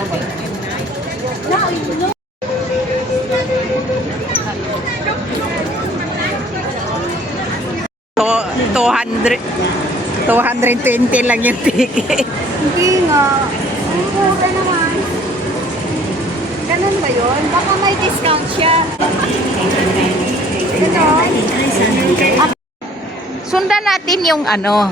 $220 lang yung ticket. Hindi nga. Ang mura naman. Ganun ba yun? Baka may discount siya. Ganon. Sundan natin yung ano.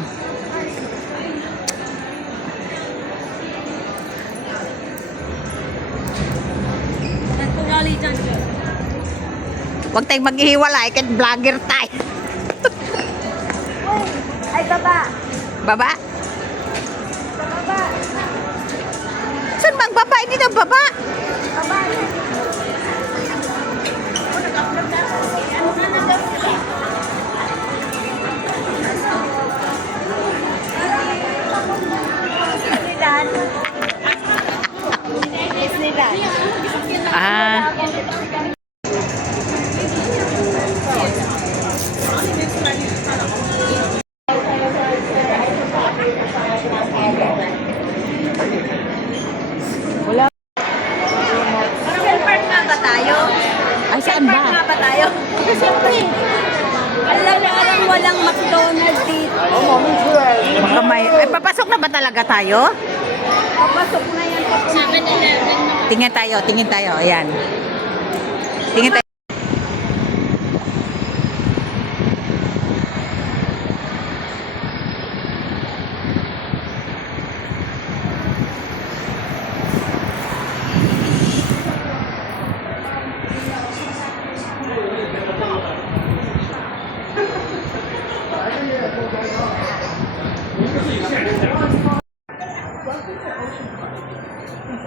Huwag tayong maghihiwalay kahit vlogger tayo. Ay, baba. Baba? Baba. Saan bang baba? Hindi na baba. Baba. Disneyland. Ah. Wala. Central Park nga ba tayo? Ay, saan Park nga ba? ba tayo? Siyempre. Alam walang McDonald's dito. Baka may... Ay, papasok na ba talaga tayo? Papasok na yan. 7-Eleven. Tingin tayo, tingin tayo. Ayan. Tingin tayo.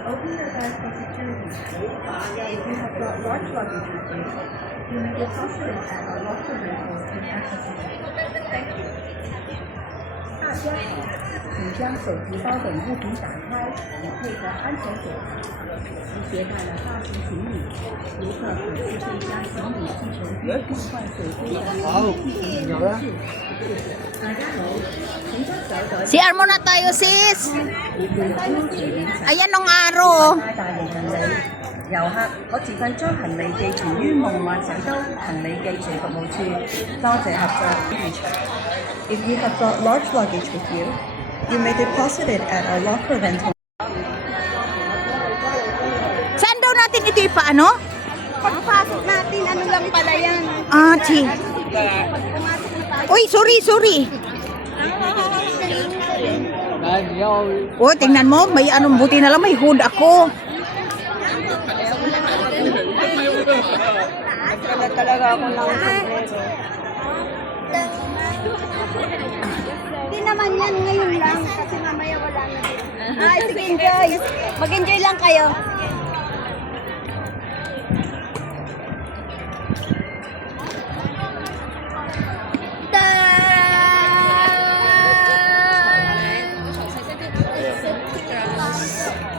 Open your bag for security. If you have brought large luggage with you, you may deposit it at our locker rentals in access it. Thank you. 大家好，请将手提包等物品打开，以配合安全检查。其携带了大型行李，游客可自备将行李寄存并更换水杯的寄存模式。谢谢。大家好，请將手袋 CR muna tayo, sis. 以配合安全檢查。 Ayan ang araw. 帶大型行李，遊客可自費將行李寄存於夢幻成都行李寄存服務處。多謝合作。If you have brought large luggage with you, you may deposit it at our locker rental. Saan daw natin ito ipaano? Pagpasok natin, ano lang pala yan. Ah, chi. Uy, sorry. Oh, tingnan mo, may anong buti na lang, may hood ako. Talaga ako ng Hindi naman yan ngayon lang kasi mamaya wala na. Sige enjoy. Mag-enjoy lang kayo.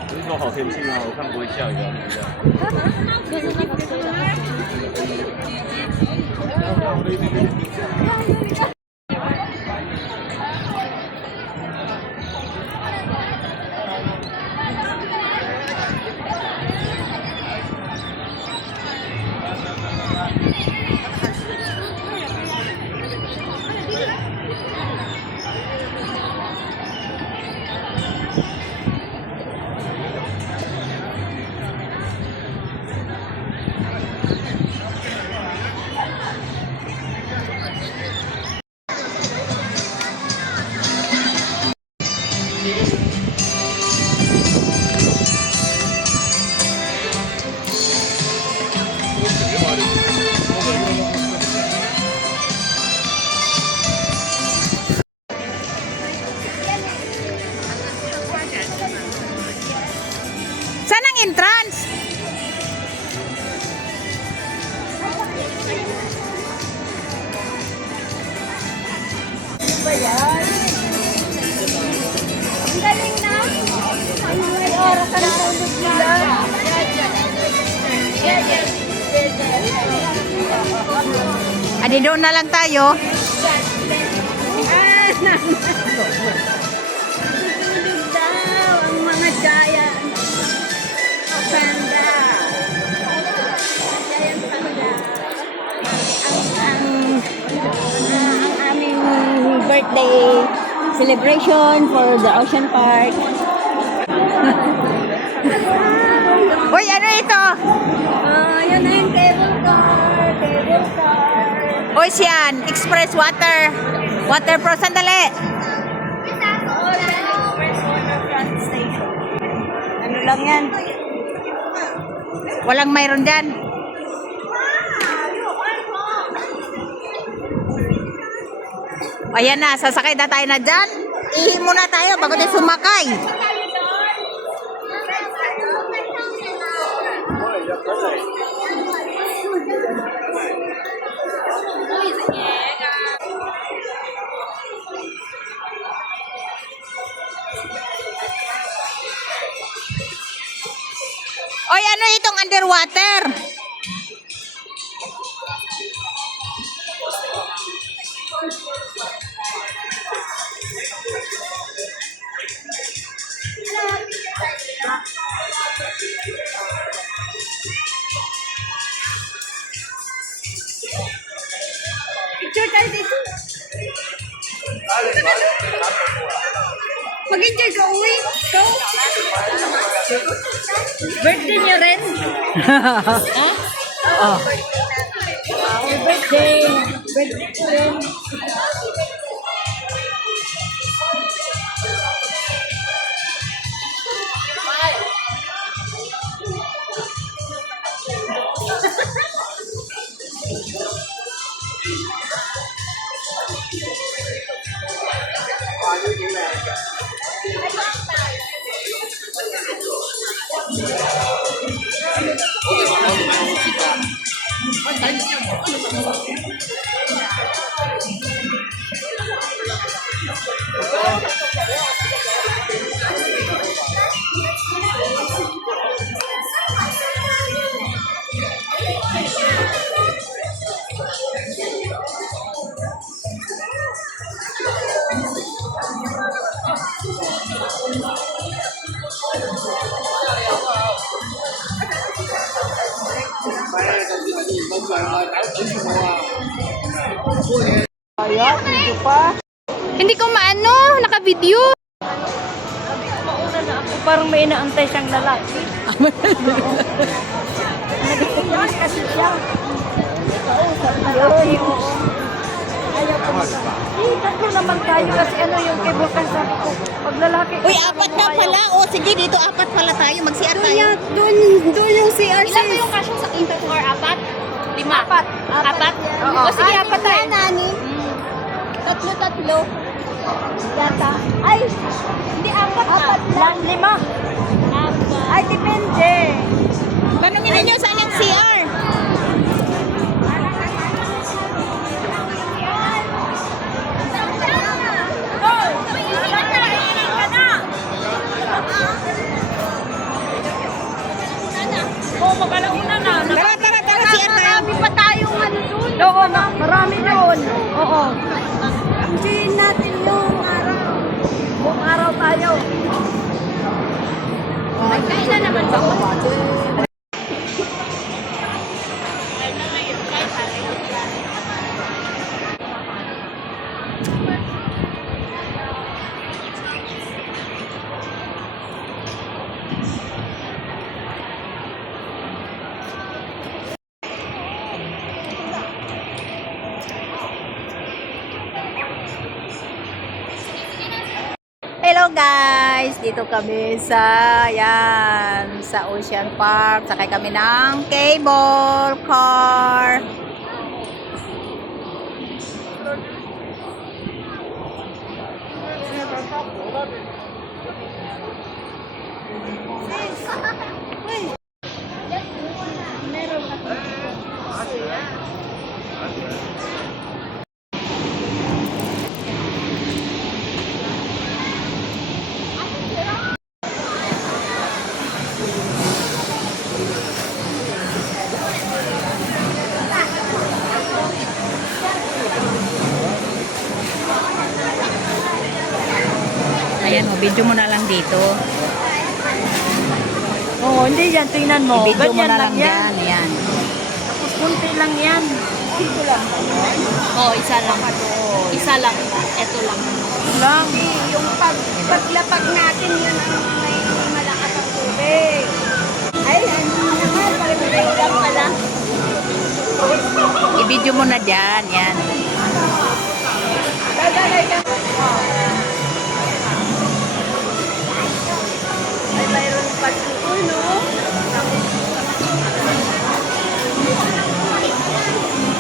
不是说好天气吗？我看不会下雨啊。Saan ang entrance? Ba yan? Ang galing na. May oras na natulog nila. Adi doon na lang tayo. Natulog daw ang mga giant. birthday celebration for the Ocean Park. Uy, ano ito? Yan na yung cable car. Cable car. Uy, siyan. Express water. Water Pro. Sandali. Ano lang yan? Walang mayroon dyan. Ayan na, sasakay na tayo na dyan. Ihi muna tayo bago tayo sumakay. Oy, ano itong underwater? Picture tayo dito. Mag-enjoy ka, uwi. Go. Birthday niya rin. Oh. Birthday. Birthday ko rin. Hindi ko maano, naka-video. Mauna na ako, parang may inaantay siyang lalaki. Nag-iiwas kasi siya. Lalaki, oo. Ayaw ko na. Tatlo naman tayo kasi ano yung cable car sabi ko. Pag lalaki. Uy, apat na pala. O, sige, dito apat pala tayo. Mag-CR tayo. Doon yung CR. Ilan ba yung kasya sa quinta or apat? 5? Apat. Apat? Oo. O sige, apat tayo. Nani? Tatlo. Yata. Ay, Hindi, apat na. apat lang. 5. Apat. Ay, depende. Tanungin ninyo saan yung CR. Tara, tara, tara, CR tayo. Marami pa tayong ano doon. Oo, marami doon. Oo. Enjoyin natin yung araw. Buong araw tayo. Kailan naman ba? Hello guys! Dito kami sa, yan, sa Ocean Park. Sakay kami ng cable car. Ayan, video mo na lang dito. Oo, hindi yan. Tingnan mo. Video mo Ganyan na lang lang yan. yan. Ayan. Tapos kunti lang yan. Ito lang. Oo, isa lang. Doon. Isa lang. Ito lang. Lang. Yung paglapag natin, yun ang may malakas ang tubig. Ay, ano naman, parang lang pala. I-video mo na dyan. Yan. Dadalay ka. Ay, mayroon pa dito, no?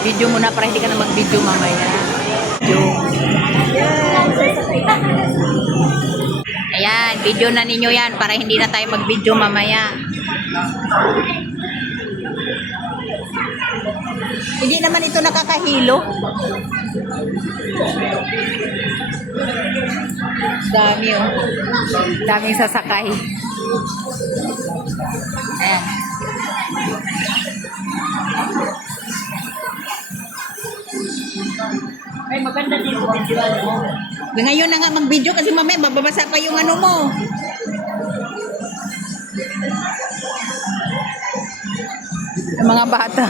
Video mo na para hindi ka na mag-video mamaya. Video. Ayan, video na ninyo yan para hindi na tayo mag-video mamaya. Hindi naman ito nakakahilo. Dami oh. Daming sasakay. Ayan. Ay, maganda dito video mo. Ngayon na nga mag-video kasi mamaya bababasa pa yung ano mo. Ang mga bata.